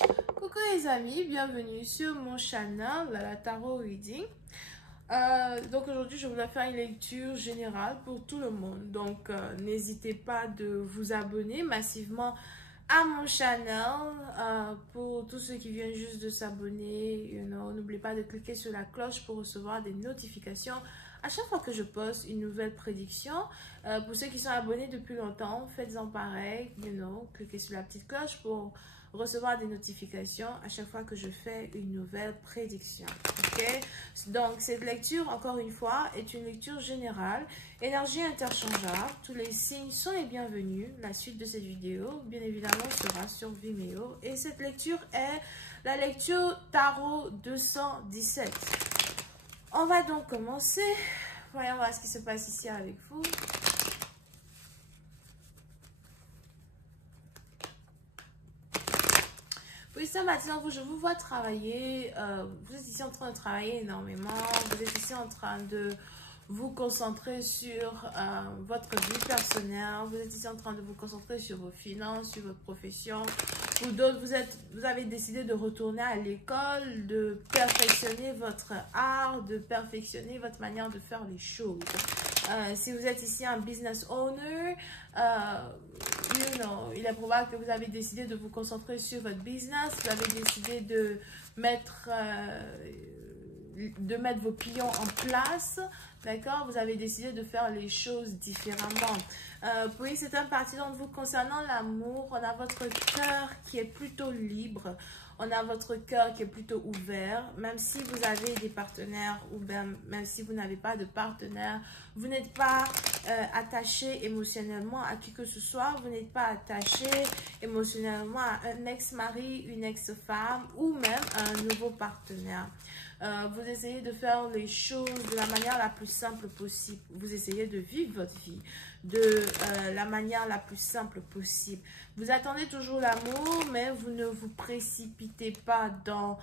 Coucou les amis, bienvenue sur mon channel, la Tarot Reading. Donc aujourd'hui, je voulais faire une lecture générale pour tout le monde. Donc n'hésitez pas de vous abonner massivement à mon channel. Pour tous ceux qui viennent juste de s'abonner, n'oubliez pas de cliquer sur la cloche pour recevoir des notifications à chaque fois que je poste une nouvelle prédiction. Pour ceux qui sont abonnés depuis longtemps, faites-en pareil, cliquez sur la petite cloche pour recevoir des notifications à chaque fois que je fais une nouvelle prédiction. Ok, donc cette lecture, encore une fois, est une lecture générale, énergie interchangeable. Tous les signes sont les bienvenus. La suite de cette vidéo, bien évidemment, sera sur Vimeo. Et cette lecture est la lecture Tarot 217. On va donc commencer. Voyons voir ce qui se passe ici avec vous. Oui, ça, maintenant, je vous vois travailler. Vous êtes ici en train de travailler énormément. Vous êtes ici en train de vous concentrer sur votre vie personnelle. Vous êtes ici en train de vous concentrer sur vos finances, sur votre profession. Ou d'autres, vous avez décidé de retourner à l'école, de perfectionner votre art, de perfectionner votre manière de faire les choses. Si vous êtes ici un business owner, il est probable que vous avez décidé de vous concentrer sur votre business, vous avez décidé de mettre vos clients en place, d'accord? Vous avez décidé de faire les choses différemment. Pour certaines parties d'entre vous concernant l'amour, on a votre cœur qui est plutôt libre. On a votre cœur qui est plutôt ouvert. Même si vous avez des partenaires ou même si vous n'avez pas de partenaire, vous n'êtes pas attaché émotionnellement à qui que ce soit. Vous n'êtes pas attaché émotionnellement à un ex-mari, une ex-femme ou même à un nouveau partenaire. Vous essayez de faire les choses de la manière la plus simple possible. Vous essayez de vivre votre vie de la manière la plus simple possible. Vous attendez toujours l'amour, mais vous ne vous précipitez pas dans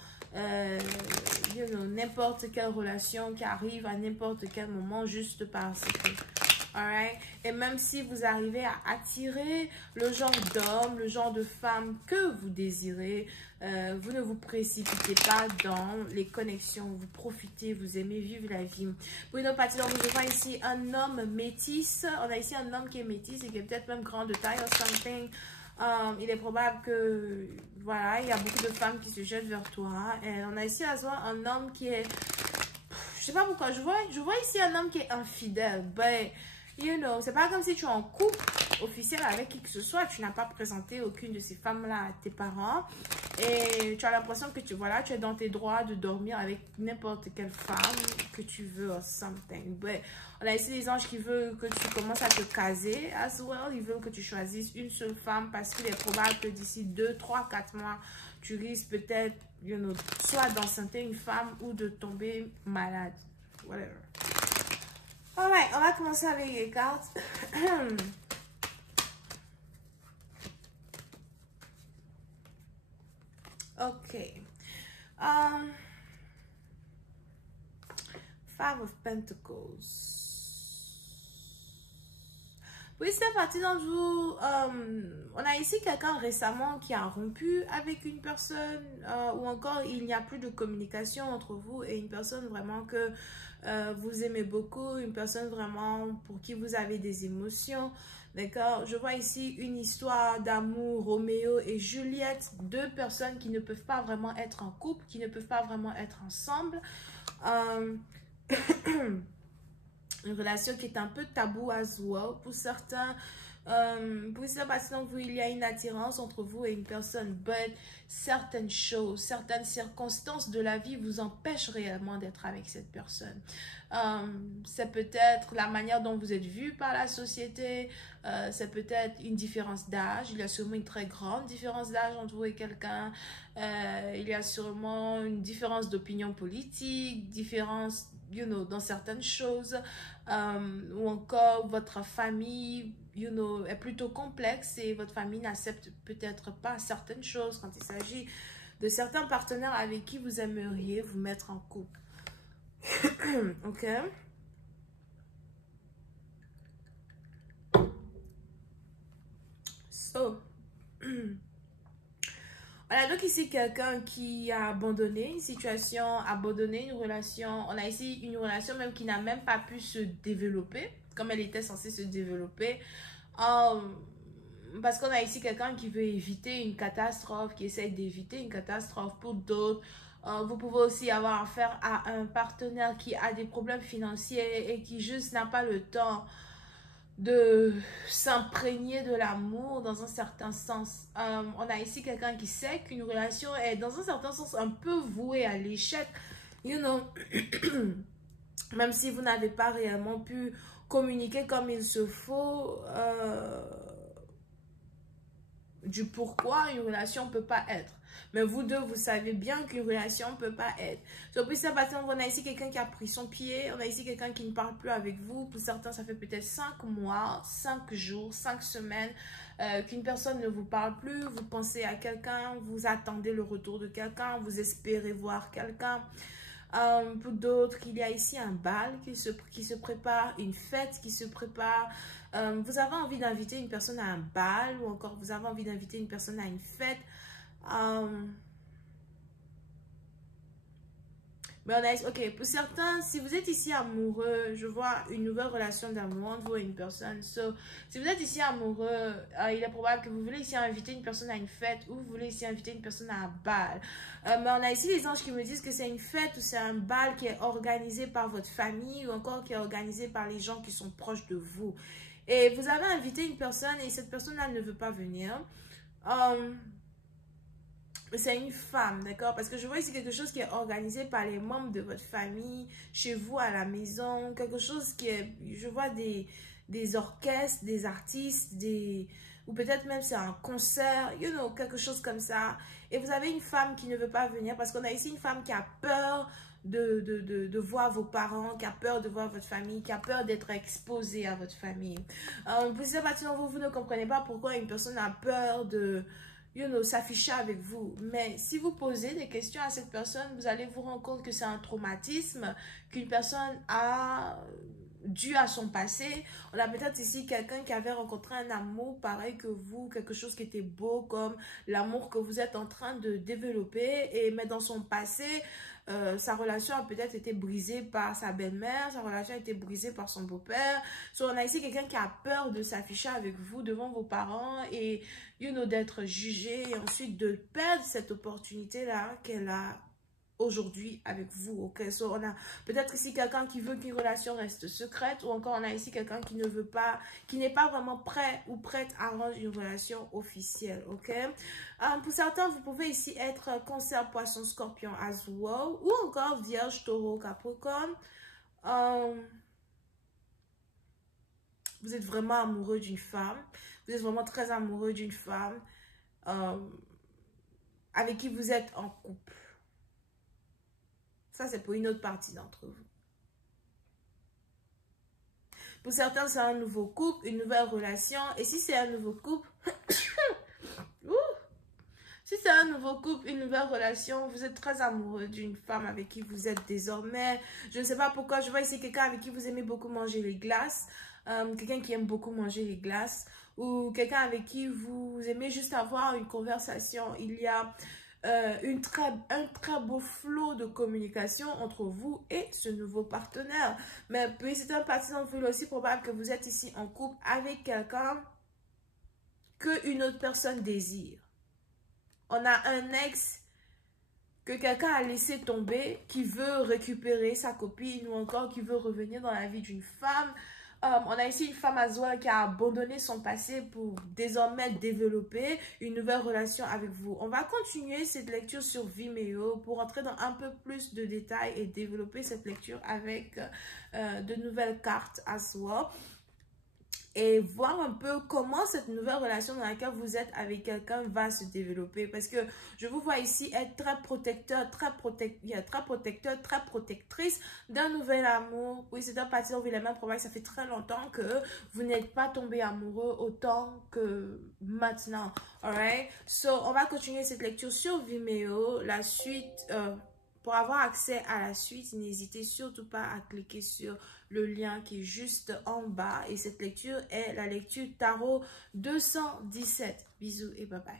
n'importe quelle relation qui arrive à n'importe quel moment juste parce que. Alright? Et même si vous arrivez à attirer le genre d'homme, le genre de femme que vous désirez, vous ne vous précipitez pas dans les connexions. Vous profitez, vous aimez vivre la vie. Pour une autre partie, donc, je vois ici un homme métis. On a ici un homme qui est métis et qui est peut-être même grand de taille ou something. Il est probable que, voilà, il y a beaucoup de femmes qui se jettent vers toi. Et on a ici à soi un homme qui est... Je sais pas pourquoi, je vois ici un homme qui est infidèle. Ben, c'est pas comme si tu es en couple officiel avec qui que ce soit. Tu n'as pas présenté aucune de ces femmes-là à tes parents. Et tu as l'impression que tu es dans tes droits de dormir avec n'importe quelle femme que tu veux or something. But, on a ici des anges qui veulent que tu commences à te caser as well. Ils veulent que tu choisisses une seule femme parce qu'il est probable que d'ici 2, 3, 4 mois, tu risques peut-être, soit d'enceinter une femme ou de tomber malade. Whatever. Alright, on va commencer avec les cartes. Ok. Five of Pentacles. Oui, c'est parti dans vous. On a ici quelqu'un récemment qui a rompu avec une personne ou encore il n'y a plus de communication entre vous et une personne vraiment que vous aimez beaucoup, une personne vraiment pour qui vous avez des émotions. D'accord? Je vois ici une histoire d'amour, Roméo et Juliette, deux personnes qui ne peuvent pas vraiment être en couple, qui ne peuvent pas vraiment être ensemble. Une relation qui est un peu tabou as well pour certains. Pour ça, parce que il y a une attirance entre vous et une personne, but certaines choses, certaines circonstances de la vie vous empêchent réellement d'être avec cette personne. C'est peut-être la manière dont vous êtes vu par la société, c'est peut-être une différence d'âge, il y a sûrement une très grande différence d'âge entre vous et quelqu'un, il y a sûrement une différence d'opinion politique, différence dans certaines choses, ou encore votre famille, est plutôt complexe et votre famille n'accepte peut-être pas certaines choses quand il s'agit de certains partenaires avec qui vous aimeriez vous mettre en couple. Ok? So, On a donc ici quelqu'un qui a abandonné une situation, abandonné une relation. On a ici une relation même qui n'a même pas pu se développer comme elle était censée se développer. Parce qu'on a ici quelqu'un qui veut éviter une catastrophe, qui essaie d'éviter une catastrophe. Pour d'autres, vous pouvez aussi avoir affaire à un partenaire qui a des problèmes financiers et qui juste n'a pas le temps de s'imprégner de l'amour dans un certain sens. On a ici quelqu'un qui sait qu'une relation est dans un certain sens un peu vouée à l'échec. You know, même si vous n'avez pas réellement pu communiquer comme il se faut du pourquoi une relation ne peut pas être. Mais vous deux, vous savez bien qu'une relation ne peut pas être. Donc, pour ça, on a ici quelqu'un qui a pris son pied. On a ici quelqu'un qui ne parle plus avec vous. Pour certains, ça fait peut-être 5 mois, 5 jours, 5 semaines qu'une personne ne vous parle plus. Vous pensez à quelqu'un, vous attendez le retour de quelqu'un, vous espérez voir quelqu'un. Pour d'autres, il y a ici un bal qui se prépare, une fête qui se prépare. Vous avez envie d'inviter une personne à un bal ou encore vous avez envie d'inviter une personne à une fête. Mais on a, ok, pour certains, si vous êtes ici amoureux, je vois une nouvelle relation d'amour entre vous et une personne. So, si vous êtes ici amoureux, il est probable que vous voulez ici inviter une personne à une fête ou vous voulez ici inviter une personne à un bal. Mais on a ici les anges qui me disent que c'est une fête ou c'est un bal qui est organisé par votre famille ou encore qui est organisé par les gens qui sont proches de vous. Et vous avez invité une personne et cette personne-là ne veut pas venir. C'est une femme, d'accord? Parce que je vois ici quelque chose qui est organisé par les membres de votre famille, chez vous à la maison, quelque chose qui est, je vois des orchestres, des artistes, ou peut-être même c'est un concert, you know, quelque chose comme ça. Et vous avez une femme qui ne veut pas venir parce qu'on a ici une femme qui a peur de voir vos parents, qui a peur de voir votre famille, qui a peur d'être exposée à votre famille. Pour ça, vous ne comprenez pas pourquoi une personne a peur de s'afficher avec vous. Mais si vous posez des questions à cette personne, vous allez vous rendre compte que c'est un traumatisme qu'une personne a dû à son passé. On a peut-être ici quelqu'un qui avait rencontré un amour pareil que vous, quelque chose qui était beau comme l'amour que vous êtes en train de développer, mais dans son passé, sa relation a peut-être été brisée par sa belle-mère, sa relation a été brisée par son beau-père. So, on a ici quelqu'un qui a peur de s'afficher avec vous devant vos parents et d'être jugé et ensuite de perdre cette opportunité-là qu'elle a aujourd'hui avec vous. Ok, so on a peut-être ici quelqu'un qui veut qu'une relation reste secrète ou encore on a ici quelqu'un qui ne veut pas, qui n'est pas vraiment prêt ou prête à rendre une relation officielle. Ok, pour certains, vous pouvez ici être Cancer, Poisson, Scorpion, as well, ou encore Vierge, Taureau, Capricorne. Vous êtes vraiment amoureux d'une femme. Vous êtes vraiment très amoureux d'une femme avec qui vous êtes en couple. Ça, c'est pour une autre partie d'entre vous. Pour certains, c'est un nouveau couple, une nouvelle relation. Et si c'est un nouveau couple, si c'est un nouveau couple, une nouvelle relation, vous êtes très amoureux d'une femme avec qui vous êtes désormais. Je ne sais pas pourquoi, je vois ici quelqu'un avec qui vous aimez beaucoup manger les glaces. Quelqu'un qui aime beaucoup manger les glaces. Ou quelqu'un avec qui vous aimez juste avoir une conversation. Il y a un très beau flot de communication entre vous et ce nouveau partenaire. Mais puis c'est un partenaire, il est aussi probable que vous êtes ici en couple avec quelqu'un qu'une autre personne désire. On a un ex que quelqu'un a laissé tomber, qui veut récupérer sa copine ou encore qui veut revenir dans la vie d'une femme. On a ici une femme Azwa qui a abandonné son passé pour désormais développer une nouvelle relation avec vous. On va continuer cette lecture sur Vimeo pour entrer dans un peu plus de détails et développer cette lecture avec de nouvelles cartes Azwa. Et voir un peu comment cette nouvelle relation dans laquelle vous êtes avec quelqu'un va se développer. Parce que je vous vois ici être très protecteur, très protectrice d'un nouvel amour. Oui, c'est un parti où vous les mêmes problèmes. Ça fait très longtemps que vous n'êtes pas tombé amoureux autant que maintenant. Alright? So, on va continuer cette lecture sur Vimeo. La suite... pour avoir accès à la suite, n'hésitez surtout pas à cliquer sur le lien qui est juste en bas. Et cette lecture est la lecture Tarot 217. Bisous et bye bye.